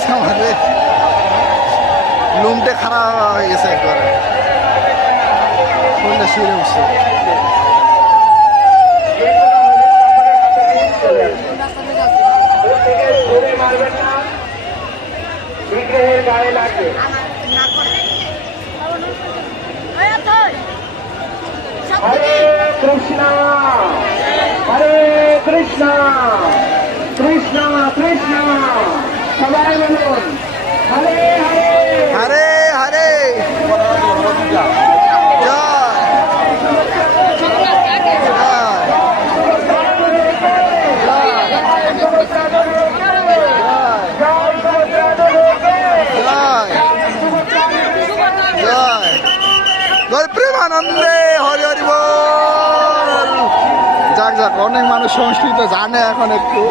গেছে আমাদের লুমটে খারাপ হয়ে গেছে একবারে কোনটা শুয়ে উঠছে গায়ে লাগবে হরে কৃষ্ণ হরে কৃষ্ণ কৃষ্ণ কৃষ্ণ সবাই বলুন হরে হরে হরে হরে জয় প্রেমানন্দে হরি হরি বল। যাক যাক অনেক মানুষ সংস্কৃত জানে এখন একটু